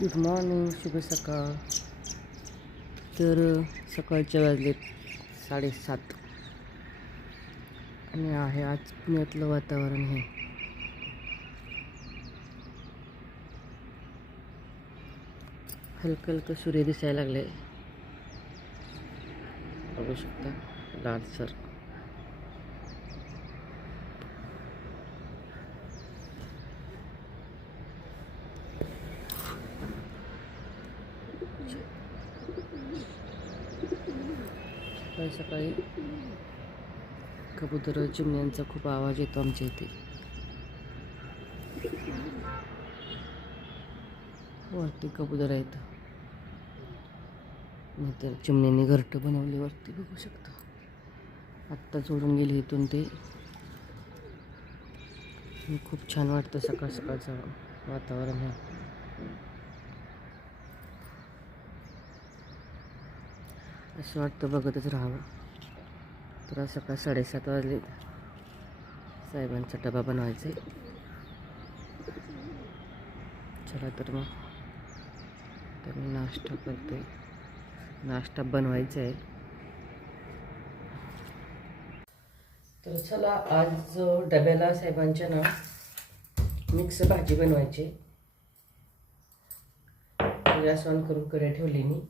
Good morning शुभ सकाळ. तर सकाळच्या वाजलेत साडेसात. आणि आहे आज पुण्यातलं वातावरण हे. हलकं हलकं सूर्य दिसायला लागले बघू शकता लालसर सकाळी सकाळी कबूतर चिमण्यांचा खूप आवाज येतो आमच्या इथे. वरती कबूतर आहेत. नाहीतर चिमण्यांनी घरटं बनवली वरती बघू शकतो. आत्ता जोडून गेले इथून ते. खूप छान वाटतं सकाळ सकाळचं वातावरण आहे असं वाटतं बघतच राहावं. तर सकाळ साडेसात वाजले. साहेबांचा डबा बनवायचा आहे चला तर मग. तर मी नाश्ता करते नाश्ता बनवायचा आहे तर चला आज डब्याला साहेबांच्या ना मिक्स भाजी बनवायची. गॅस ऑन करून कडे ठेवली मी.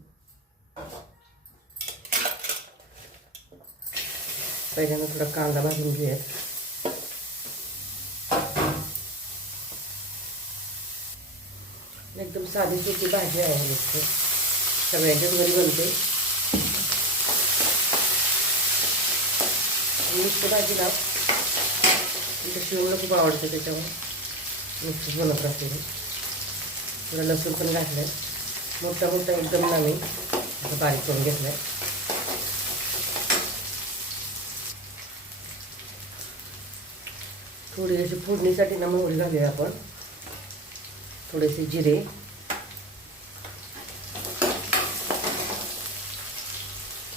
पहिल्यांदा थोडा कांदा भाजून घेऊयात एकदम साधी सुकी भाजी आहे नुसते सगळ्यांच्या घरी बनते. नुसतं भाजीला इथं शिवणं खूप आवडतं त्याच्यामुळे नुसतंच बनत राहते थोडं लसूण पण घातलं आहे मोठा मोठा एकदम ना बारीक करून घेतला आहे थोडी अशी फोडणीसाठी ना मोहरी घालूया आपण. थोडेसे जिरे.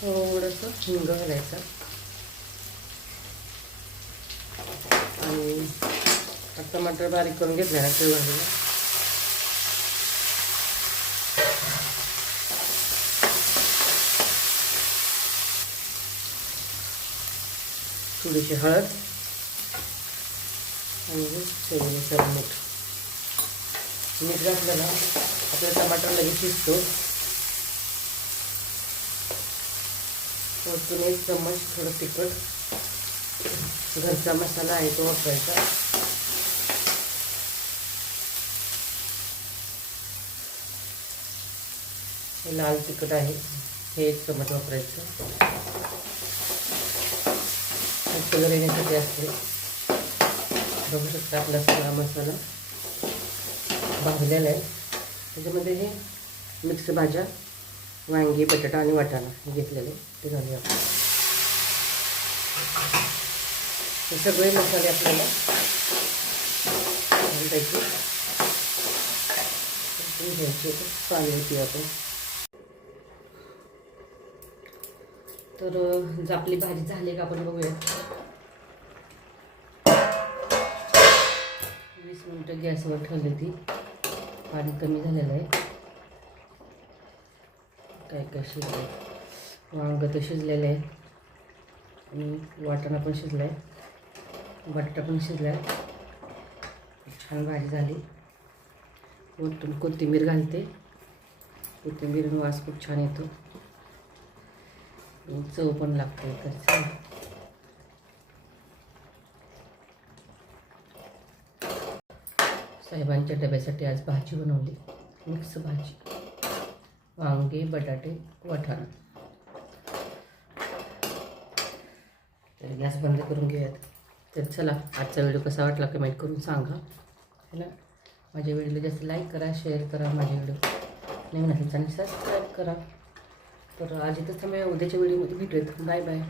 थोडंसं हिंग घालायचं. आणि टमाटर बारीक करून घेतला ना ते घालूया थोडीशी हळद. आणि चवीनुसार मीठ. मीठ घातलं ना आपलं टमाटर लगेच शिजतो. वरतून एक चम्मच थोडं तिखट घरचा मसाला आहे तो वापरायचा. हे लाल तिखट आहे हे एक चम्मच वापरायचं. कलर येण्यासाठी असते. बघू शकता आपला सगळा मसाला भाजलेला आहे. त्याच्यामध्ये हे मिक्स भाज्या वांगी बटाटा आणि वाटाणा हे घेतलेले. ते घालूया आपण. हे सगळे मसाले आपल्याला घ्यायचे पाणी होती आपण. तर जर आपली भाजी झाली का आपण बघूया वीस मिनटं गॅसवर ठेवली होती. पाणी कमी झालेलं आहे. काय काय शिजलं वांग तर शिजलेलं आहे. आणि वाटाणा पण शिजला आहे बटाटा पण शिजला आहे छान भाजी झाली. वरतून कोथिंबीर घालते. कोथिंबीर वास खूप छान येतो. चव पण लागते. तर साहेबांच्या डब्यासाठी आज भाजी बनवली. मिक्स भाजी. वांगे बटाटे वठाण तर गॅस बंद करून घेऊयात. तर चला आजचा व्हिडिओ कसा वाटला कमेंट करून सांगा. है ना? माझ्या व्हिडिओला जास्त लाईक करा शेअर करा माझे व्हिडिओ. नवीन असेल चॅनल सबस्क्राईब करा. तर आज इथंच थांबूया. उद्याच्या व्हिडिओमध्ये भेटूयात. Bye bye